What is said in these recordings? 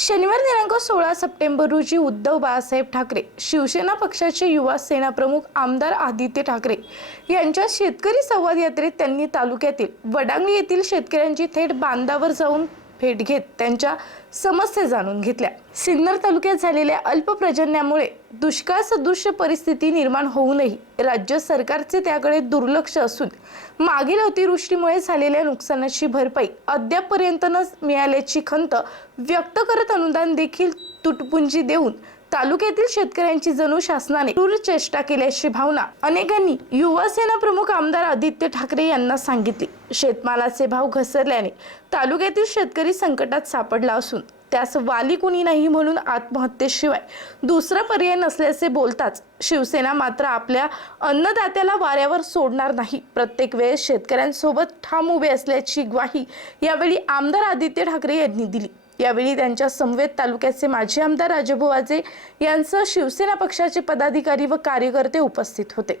शनिवार दिनांक सोळा सप्टेंबर रोजी उद्धव बाळासाहेब ठाकरे शिवसेना पक्षाचे युवा सेना प्रमुख आमदार आदित्य ठाकरे यांच्या शेतकरी संवाद यात्रेत त्यांनी तालुक्यातील वडांगली येथील शेतकऱ्यांची थेट बांधावर जाऊन भेट घेत त्यांच्या समस्या जाणून घेतल्या. सिन्नर तालुक्यात झालेल्या अल्पप्रजन्यामुळे दुष्काळ सदृश्य परिस्थिती निर्माण होऊनही राज्य सरकारचे त्याकडे दुर्लक्ष असून मागील अतिवृष्टीमुळे झालेल्या नुकसानाची भरपाई अद्यापपर्यंत न मिळाल्याची खंत व्यक्त करत अनुदान देखील तुटपुंजी देऊन तालुक्यातील शेतकऱ्यांची जणू शासनाने क्रूर चेष्टा केल्याची भावना अनेकांनी युवासेना प्रमुख आमदार आदित्य ठाकरे यांना सांगितली. शेतमालाचे भाव घसरल्याने तालुक्यातील शेतकरी संकटात सापडला असून त्यास वाली कुणी नाही म्हणून आत्महत्येशिवाय दुसरा पर्याय नसल्याचे बोलताच शिवसेना मात्र आपल्या अन्नदात्याला वाऱ्यावर सोडणार नाही. प्रत्येक वेळेस शेतकऱ्यांसोबत ठाम उभे असल्याची ग्वाही यावेळी आमदार आदित्य ठाकरे यांनी दिली. यावेळी त्यांच्या समवेत तालुक्याचे माजी आमदार राजभुवाजे यांसह शिवसेना पक्षाचे पदाधिकारी व कार्यकर्ते उपस्थित होते.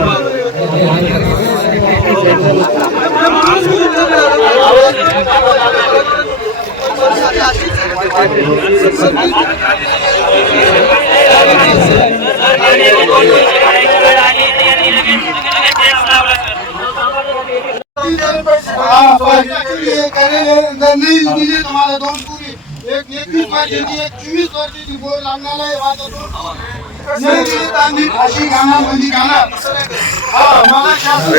तुम्हाला दोन पुरी एक एकवीस वर्षाची एक चोवीस वर्षाची बोर लागणार आहे आम्ही फाशी घालणार म्हणजे घालणार हा, मला शासन-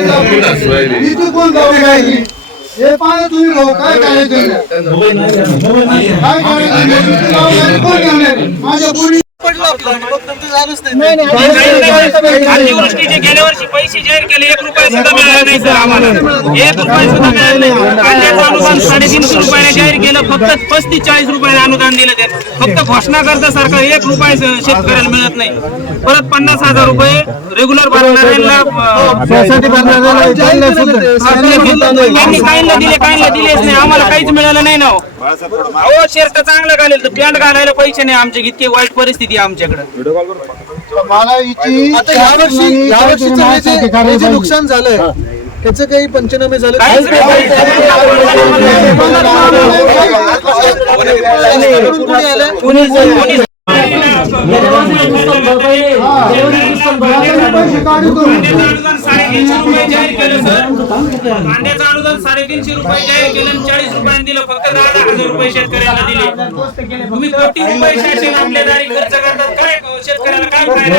इथे कोण जाऊ काही हे पाहा तुम्ही भाऊ काय करायचं काय कोण जाणार? माझ्या पोरी अतिवृष्टीचे गेल्या वर्षी पैसे जाहीर केले एक रुपया सुद्धा मिळाला नाही. सर आम्हाला एक रुपया सुद्धा मिळाला नाही अनुदान साडेतीनशे रुपयाने जाहीर केलं फक्त पस्तीस चाळीस रुपयाने अनुदान दिलं ते फक्त घोषणा करता सरकार एक रुपया शेतकऱ्याला मिळत नाही. परत पन्नास हजार रुपये रेग्युलर त्यांनी काहींना दिले काहींना दिलेच नाही. आम्हाला काहीच मिळालं नाही ना हो. अहो शर्ट चांगलं घालेल. तर पॅन्ट घालायला पैसे नाही आमच्या इतकी वाईट परिस्थिती आहे आमच्याकडे. मला इथे आता यावर्षी यावर्षीचं जे- जे नुकसान झालंय त्याचं काही पंचनामे झाले कांद्याचं अनुदान साडेतीनशे रुपये जाहीर केलं सर कांद्याचं अनुदान साडेतीनशे रुपये जाहीर केलं आणि चाळीस रुपयांनी दिलं फक्त दहा दहा हजार रुपये शेतकऱ्याला दिले तुम्ही कोटी रुपये शासन आपल्या दारी खर्च करतात काय शेतकऱ्याला काय फायदा